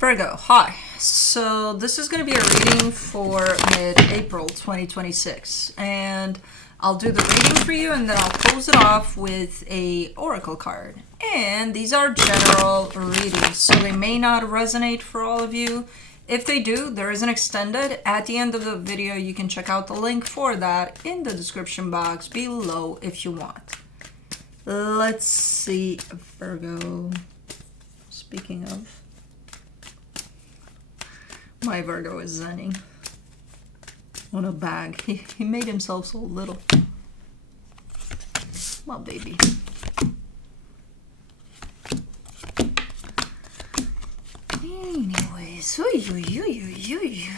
Virgo, hi. So this is going to be a reading for mid-April 2026, and I'll do the reading for you and then I'll close it off with a oracle card. And these are general readings, so they may not resonate for all of you. If they do, there is an extended. At the end of the video, you can check out the link for that in the description box below if you want. Let's see, Virgo. Speaking of, my Virgo is zenning on a bag. He made himself so little. My baby. Anyways,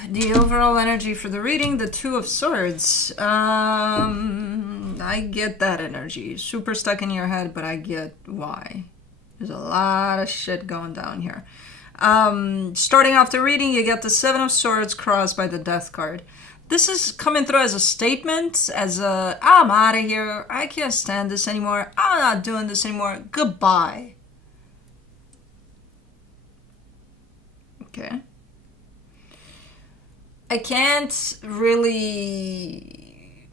the overall energy for the reading, the Two of Swords. I get that energy. Super stuck in your head, but I get why. There's a lot of shit going down here. Starting off the reading, you get the Seven of Swords crossed by the Death card. This is coming through as a statement, as a, I'm out of here, I can't stand this anymore, I'm not doing this anymore, goodbye. Okay. I can't really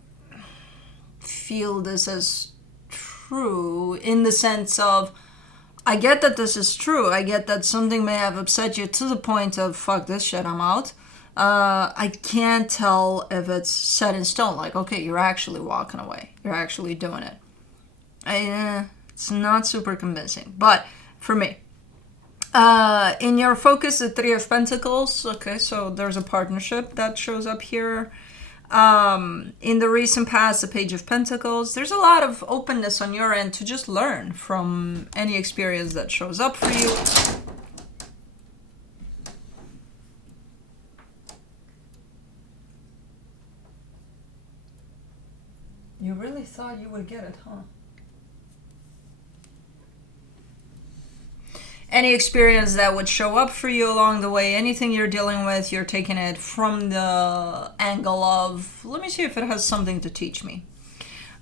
feel this as true in the sense of, I get that this is true. I get that something may have upset you to the point of, fuck this shit, I'm out. I can't tell if it's set in stone. Like, okay, you're actually walking away. You're actually doing it. It's not super convincing. But for me, in your focus, the Three of Pentacles. Okay, so there's a partnership that shows up here. In the recent past, the Page of Pentacles, there's a lot of openness on your end to just learn from any experience that shows up for you. You really thought you would get it, huh? Any experience that would show up for you along the way, anything you're dealing with, you're taking it from the angle of, let me see if it has something to teach me.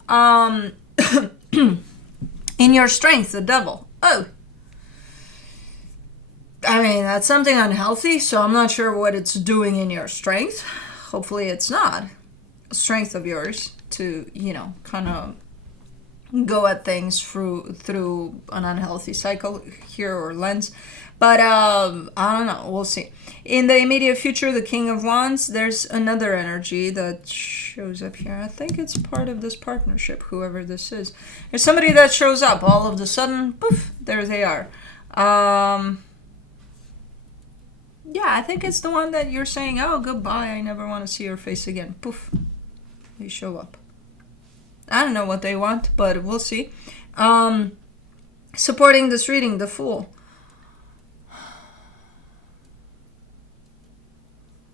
In your strength, the Devil. Oh. I mean, that's something unhealthy, so I'm not sure what it's doing in your strength. Hopefully it's not a strength of yours to, you know, kind of go at things through an unhealthy cycle here or lens, but I don't know, we'll see. In the immediate future, the King of Wands, there's another energy that shows up here. I think it's part of this partnership, whoever this is. There's somebody that shows up all of a sudden, poof, there they are. Yeah, I think it's the one that you're saying, oh, goodbye, I never want to see your face again. Poof, they show up. I don't know what they want, but we'll see. Supporting this reading, the Fool.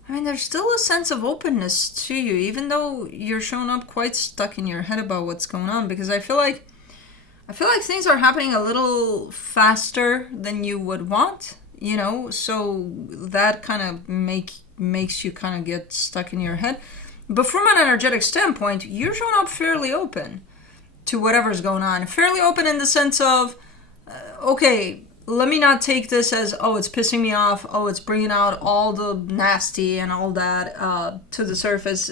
I mean, there's still a sense of openness to you, even though you're showing up quite stuck in your head about what's going on, because I feel like things are happening a little faster than you would want, you know, so that kind of makes you kind of get stuck in your head. But from an energetic standpoint, you're showing up fairly open to whatever's going on. Fairly open in the sense of, okay, let me not take this as, oh, it's pissing me off. Oh, it's bringing out all the nasty and all that to the surface.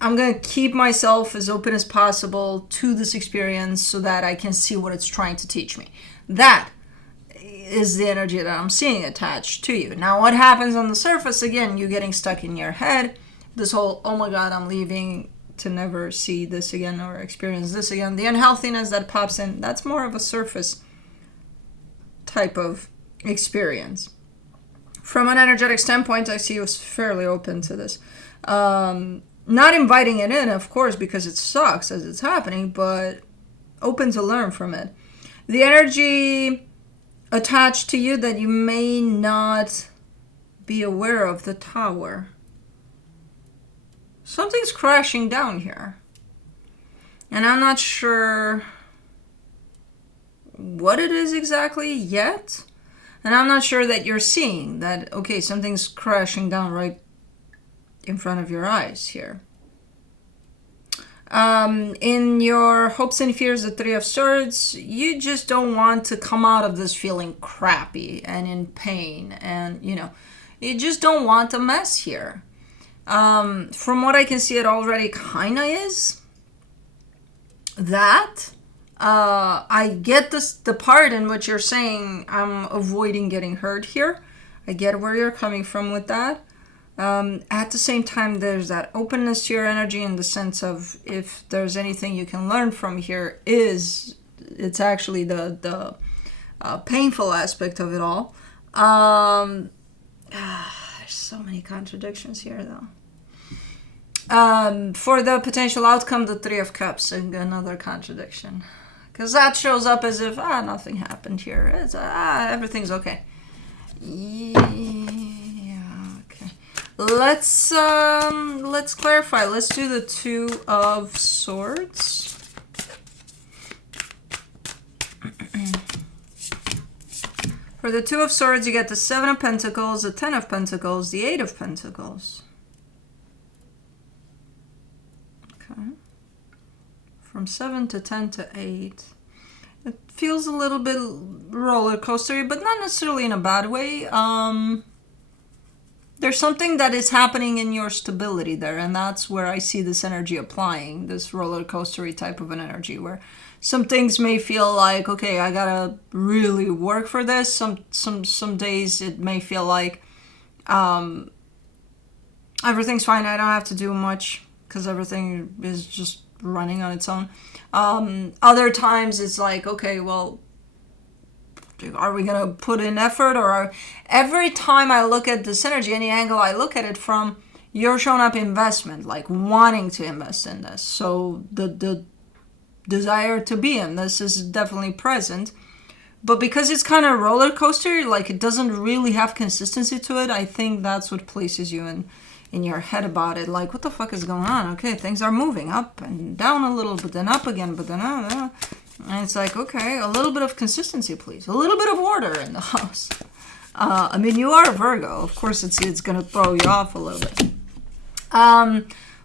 I'm going to keep myself as open as possible to this experience so that I can see what it's trying to teach me. That is the energy that I'm seeing attached to you. Now, what happens on the surface, again, you getting stuck in your head. This whole, oh my God, I'm leaving to never see this again or experience this again. The unhealthiness that pops in, that's more of a surface type of experience. From an energetic standpoint, I see you as fairly open to this. Not inviting it in, of course, because it sucks as it's happening, but open to learn from it. The energy attached to you that you may not be aware of, the Tower. Something's crashing down here. And I'm not sure what it is exactly yet. And I'm not sure that you're seeing that, okay, something's crashing down right in front of your eyes here. In your hopes and fears, the Three of Swords, you just don't want to come out of this feeling crappy and in pain. And, you just don't want a mess here. From what I can see, it already kind of is that. I get the part in which you're saying I'm avoiding getting hurt here. I get where you're coming from with that. At the same time, there's that openness to your energy in the sense of if there's anything you can learn from here it's actually the painful aspect of it all. There's so many contradictions here, though. For the potential outcome, the Three of Cups, another contradiction. Because that shows up as if, nothing happened here. It's, everything's okay. Yeah, okay. Let's clarify. Let's do the Two of Swords. For the Two of Swords, you get the Seven of Pentacles, the Ten of Pentacles, the Eight of Pentacles. From 7 to 10 to 8. It feels a little bit roller coastery, but not necessarily in a bad way. There's something that is happening in your stability there, and that's where I see this energy applying, this roller coastery type of an energy, where some things may feel like, okay, I gotta really work for this. Some days it may feel like everything's fine, I don't have to do much because everything is just running on its own. Other times it's like, okay, well, are we gonna put in effort? Or every time I look at this energy, any angle I look at it from, you're showing up investment, like wanting to invest in this. So the desire to be in this is definitely present. But because it's kind of roller coaster, like it doesn't really have consistency to it, I think that's what places you in your head about it. Like, what the fuck is going on? Okay, things are moving up and down a little, but then up again, but then and it's like, okay, a little bit of consistency, please. A little bit of order in the house. I mean, you are a Virgo. Of course, it's going to throw you off a little bit.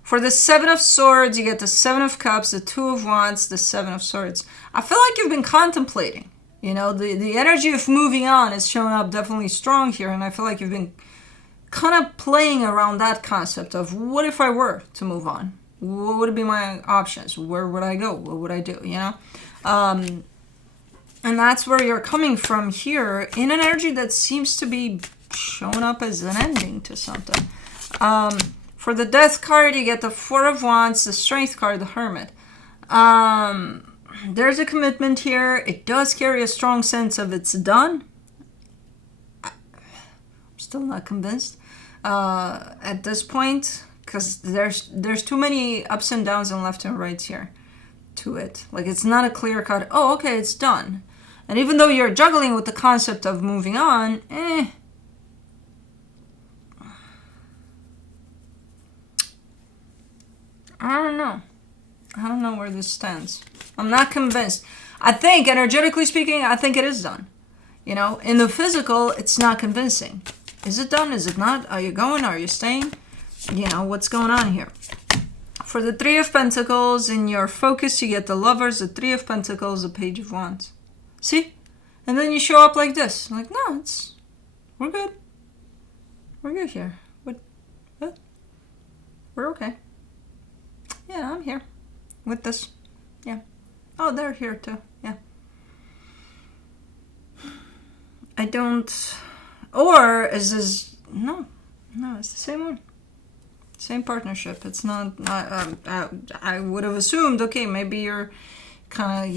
For the Seven of Swords, you get the Seven of Cups, the Two of Wands, the Seven of Swords. I feel like you've been contemplating. The energy of moving on is showing up definitely strong here, and I feel like you've been kind of playing around that concept of what if I were to move on? What would be my options? Where would I go? What would I do? And that's where you're coming from here in an energy that seems to be showing up as an ending to something. For the Death card, you get the Four of Wands, the Strength card, the Hermit. There's a commitment here. It does carry a strong sense of it's done. I'm still not convinced at this point, because there's too many ups and downs and left and rights here to it. Like, it's not a clear cut, oh, okay, it's done. And even though you're juggling with the concept of moving on, I don't know where this stands. I'm not convinced. I think, energetically speaking, I think it is done. In the physical, it's not convincing. Is it done? Is it not? Are you going? Are you staying? What's going on here? For the Three of Pentacles, in your focus, you get the Lovers, the Three of Pentacles, the Page of Wands. See? And then you show up like this. Like, no, we're good. We're good here. What? We're okay. Yeah, I'm here with this. Yeah. Oh, they're here too. Yeah. I don't... Or is this... No, it's the same one. Same partnership. It's not... I would have assumed, okay, maybe you're kind of,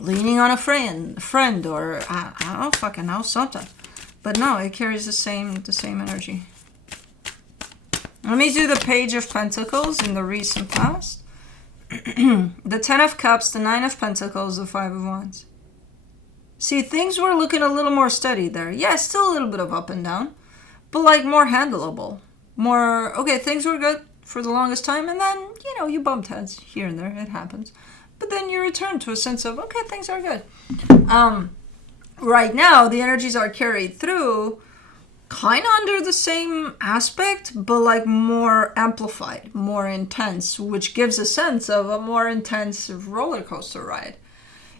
leaning on a friend or I don't fucking know, something. But no, it carries the same energy. Let me do the Page of Pentacles in the recent past. The Ten of Cups, the Nine of Pentacles, the Five of Wands. See, things were looking a little more steady there. Yeah, still a little bit of up and down, but like more handleable. More, okay, things were good for the longest time, and then, you bumped heads here and there. It happens. But then you return to a sense of, okay, things are good. Right now, the energies are carried through kind of under the same aspect, but like more amplified, more intense, which gives a sense of a more intense roller coaster ride.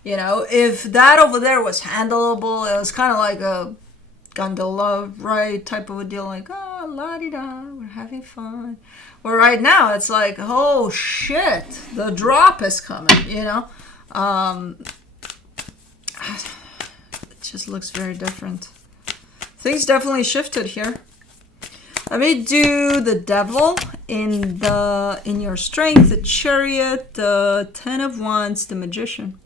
You know, if that over there was handleable, it was kind of like a gondola ride type of a deal, like, oh, la-di-da, we're having fun. Well, right now, it's like, oh, shit, the drop is coming, you know? It just looks very different. Things definitely shifted here. Let me do the devil in your strength, the chariot, the 10 of wands, the magician.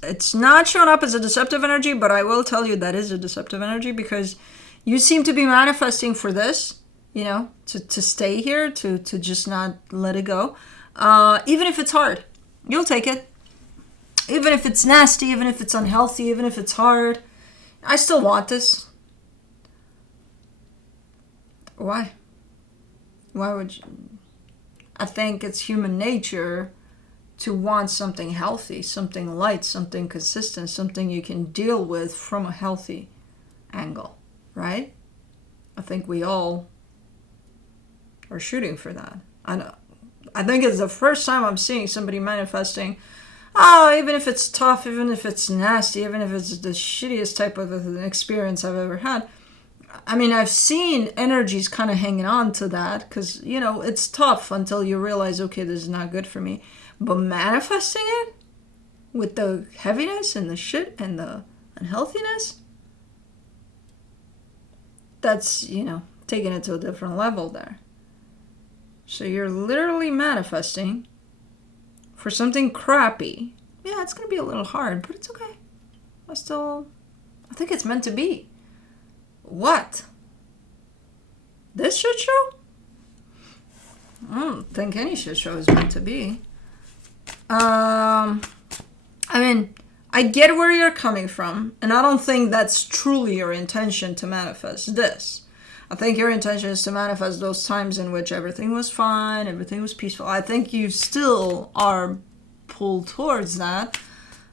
It's not showing up as a deceptive energy, but I will tell you that is a deceptive energy because you seem to be manifesting for this, you know, to stay here, to just not let it go. Even if it's hard, you'll take it. Even if it's nasty, even if it's unhealthy, even if it's hard, I still want this. Why? Why would you? I think it's human nature to want something healthy, something light, something consistent, something you can deal with from a healthy angle, right? I think we all are shooting for that. I know. I think it's the first time I'm seeing somebody manifesting, oh, even if it's tough, even if it's nasty, even if it's the shittiest type of an experience I've ever had. I mean, I've seen energies kind of hanging on to that because, you know, it's tough until you realize, okay, this is not good for me. But manifesting it with the heaviness and the shit and the unhealthiness, that's, you know, taking it to a different level there. So you're literally manifesting for something crappy. Yeah, it's going to be a little hard, but it's okay. I think it's meant to be. What? This shit show? I don't think any shit show is meant to be. I mean, I get where you're coming from, and I don't think that's truly your intention to manifest this. I think your intention is to manifest those times in which everything was fine, everything was peaceful. I think you still are pulled towards that.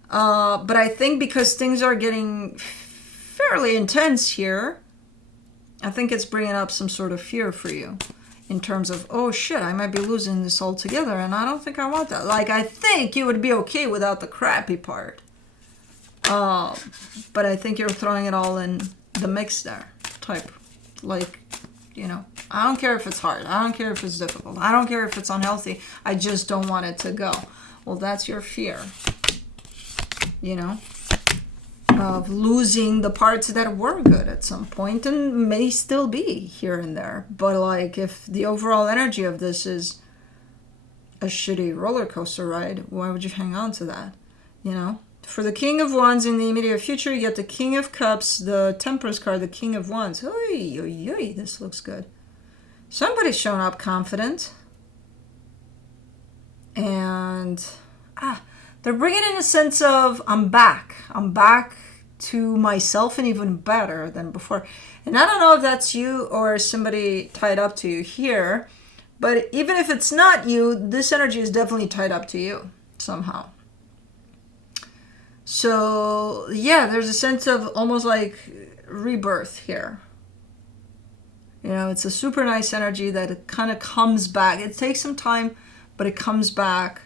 But I think because things are getting fairly intense here, I think it's bringing up some sort of fear for you. In terms of, oh shit, I might be losing this altogether, and I don't think I want that. Like, I think you would be okay without the crappy part. But I think you're throwing it all in the mix there. Type. Like, you know, I don't care if it's hard. I don't care if it's difficult. I don't care if it's unhealthy. I just don't want it to go. Well, that's your fear. You know? Of losing the parts that were good at some point and may still be here and there. But like, if the overall energy of this is a shitty roller coaster ride, why would you hang on to that? You know? For the King of Wands in the immediate future, you get the King of Cups, the Temperance card, the King of Wands. Oy, oy, oy, this looks good. Somebody's showing up confident. And, they're bringing in a sense of, I'm back. I'm back to myself and even better than before. And I don't know if that's you or somebody tied up to you here, but even if it's not you, this energy is definitely tied up to you somehow. So yeah, there's a sense of almost like rebirth here. You know, it's a super nice energy that it kind of comes back. It takes some time, but it comes back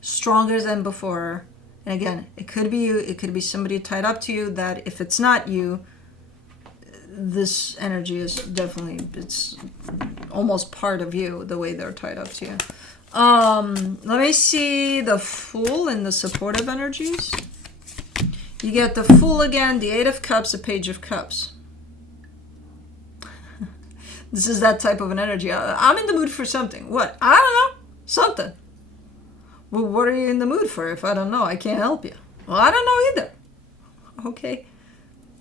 stronger than before. And again, it could be you, it could be somebody tied up to you that if it's not you, this energy is definitely, it's almost part of you, the way they're tied up to you. Let me see the Fool and the supportive energies. You get the Fool again, the Eight of Cups, the Page of Cups. This is that type of an energy. I'm in the mood for something. What? I don't know. Something. Well, what are you in the mood for? If I don't know, I can't help you. Well, I don't know either. Okay.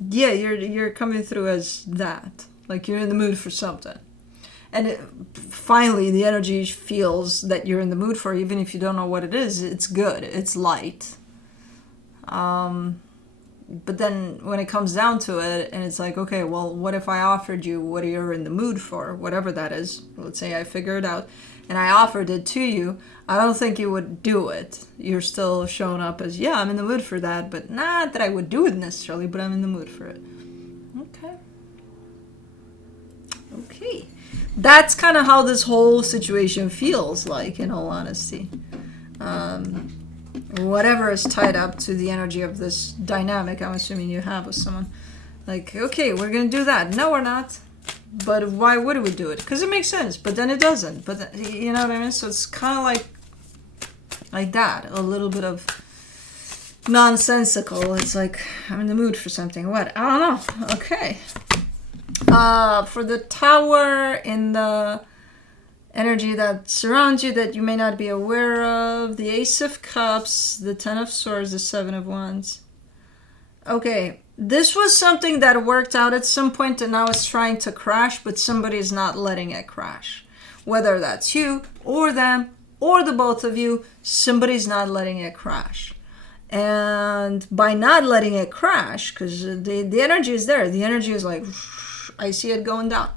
Yeah, you're coming through as that. Like you're in the mood for something. And finally, the energy feels that you're in the mood for, even if you don't know what it is. It's good. It's light. But then when it comes down to it, and it's like, okay, well, what if I offered you what you're in the mood for, whatever that is? Let's say I figure it out. and I offered it to you, I don't think you would do it. You're still showing up as, yeah, I'm in the mood for that, but not that I would do it necessarily, but I'm in the mood for it. Okay. Okay. That's kind of how this whole situation feels like, in all honesty. Whatever is tied up to the energy of this dynamic, I'm assuming you have with someone. Like, okay, we're going to do that. No, we're not. But why would we do it? Because it makes sense, but then it doesn't. But you know what I mean? So it's kind of like that. A little bit of nonsensical. It's like, I'm in the mood for something. What? I don't know. Okay. For the Tower, in the energy that surrounds you that you may not be aware of, the Ace of Cups, the Ten of Swords, the Seven of Wands. Okay, this was something that worked out at some point and now it's trying to crash, but somebody is not letting it crash. Whether that's you or them or the both of you, somebody's not letting it crash. And by not letting it crash, because the energy is there, the energy is like, I see it going down.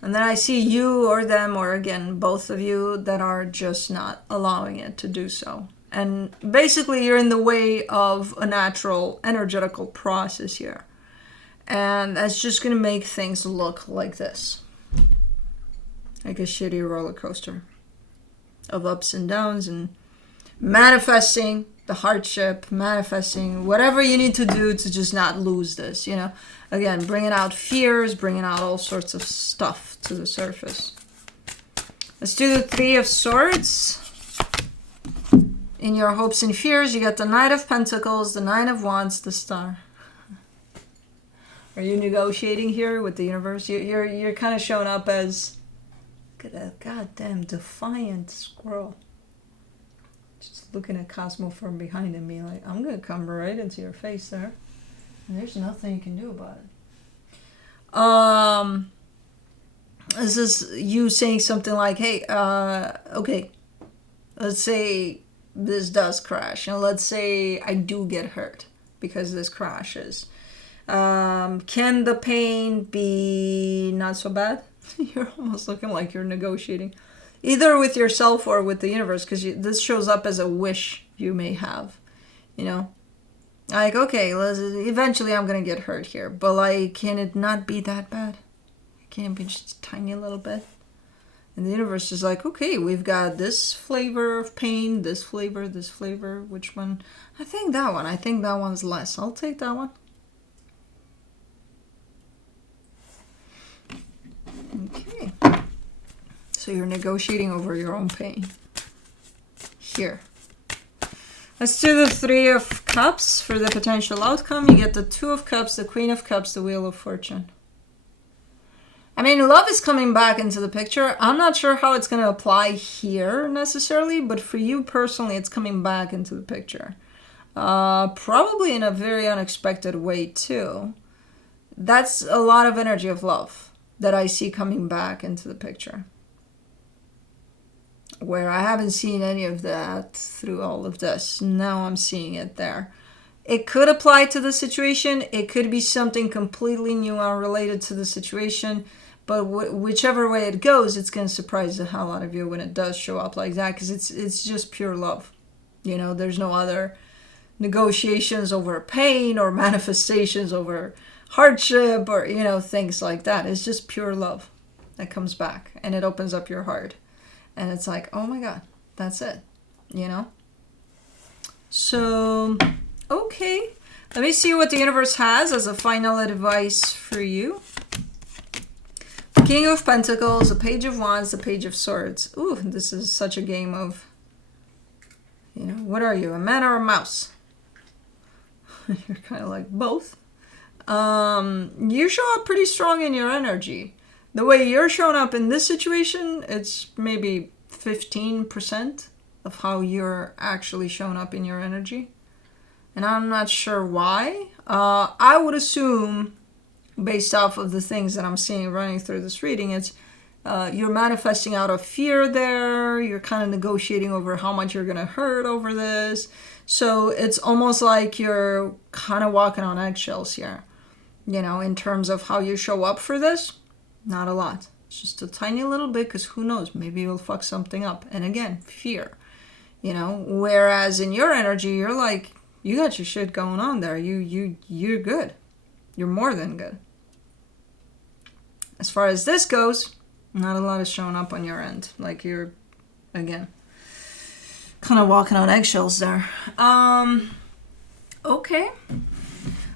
And then I see you or them, or again, both of you, that are just not allowing it to do so. And basically you're in the way of a natural energetical process here. And that's just going to make things look like this. Like a shitty roller coaster of ups and downs, and manifesting the hardship, manifesting whatever you need to do to just not lose this, you know. Again, bringing out fears, bringing out all sorts of stuff to the surface. Let's do the Three of Swords. In your hopes and fears, you got the Knight of Pentacles, the Nine of Wands, the Star. Are you negotiating here with the universe? You're kind of showing up as, look at that goddamn defiant squirrel. Just looking at Cosmo from behind and being like, I'm going to come right into your face there. And there's nothing you can do about it. This is you saying something like, hey, okay, let's say this does crash. And let's say I do get hurt because this crashes. Can the pain be not so bad? You're almost looking like you're negotiating. Either with yourself or with the universe, because this shows up as a wish you may have, you know. Like, okay, eventually I'm going to get hurt here. But, like, can it not be that bad? Can it be just a tiny little bit? And the universe is like, okay, we've got this flavor of pain, this flavor, which one? I think that one. I think that one's less. I'll take that one. Okay. So you're negotiating over your own pain. Here. Let's do the Three of Cups for the potential outcome. You get the Two of Cups, the Queen of Cups, the Wheel of Fortune. I mean, love is coming back into the picture. I'm not sure how it's going to apply here necessarily, but for you personally, it's coming back into the picture. Probably in a very unexpected way too. That's a lot of energy of love that I see coming back into the picture. Where I haven't seen any of that through all of this. Now I'm seeing it there. It could apply to the situation. It could be something completely new unrelated to the situation. But whichever way it goes, it's going to surprise the hell out of you when it does show up like that. Because it's just pure love. You know, there's no other negotiations over pain or manifestations over hardship or, you know, things like that. It's just pure love that comes back. And it opens up your heart. And it's like, oh my God, that's it, you know? So, okay. Let me see what the universe has as a final advice for you. The King of Pentacles, the Page of Wands, the Page of Swords. Ooh, this is such a game of, you know, what are you, a man or a mouse? You're kind of like both. You show up pretty strong in your energy. The way you're showing up in this situation, it's maybe 15% of how you're actually showing up in your energy. And I'm not sure why. I would assume, based off of the things that I'm seeing running through this reading, it's you're manifesting out of fear there. You're kind of negotiating over how much you're going to hurt over this. So it's almost like you're kind of walking on eggshells here, you know, in terms of how you show up for this. Not a lot. Just a tiny little bit, because who knows, maybe you'll fuck something up. And again, fear, you know, whereas in your energy, you're like, you got your shit going on there. You're good. You're more than good. As far as this goes, not a lot is showing up on your end. Like you're, again, kind of walking on eggshells there. Okay.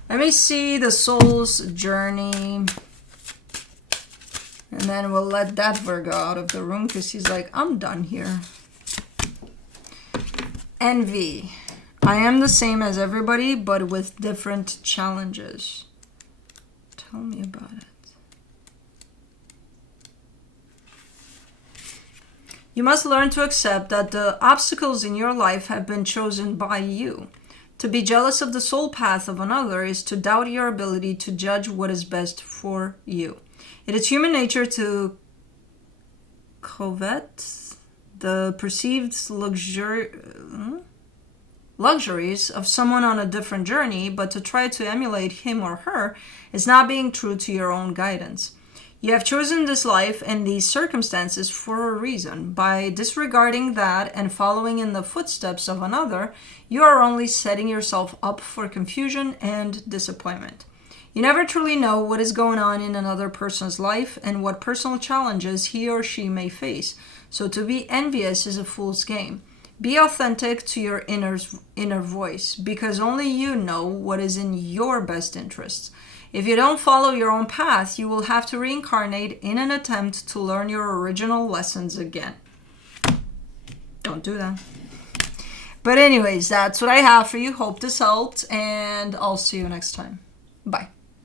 Let me see the soul's journey. And then we'll let that Virgo out of the room because he's like, I'm done here. Envy. I am the same as everybody, but with different challenges. Tell me about it. You must learn to accept that the obstacles in your life have been chosen by you. To be jealous of the soul path of another is to doubt your ability to judge what is best for you. It is human nature to covet the perceived luxuries of someone on a different journey, but to try to emulate him or her is not being true to your own guidance. You have chosen this life and these circumstances for a reason. By disregarding that and following in the footsteps of another, you are only setting yourself up for confusion and disappointment. You never truly know what is going on in another person's life and what personal challenges he or she may face. So to be envious is a fool's game. Be authentic to your inner voice, because only you know what is in your best interests. If you don't follow your own path, you will have to reincarnate in an attempt to learn your original lessons again. Don't do that. But anyways, that's what I have for you. Hope this helped, and I'll see you next time. Bye.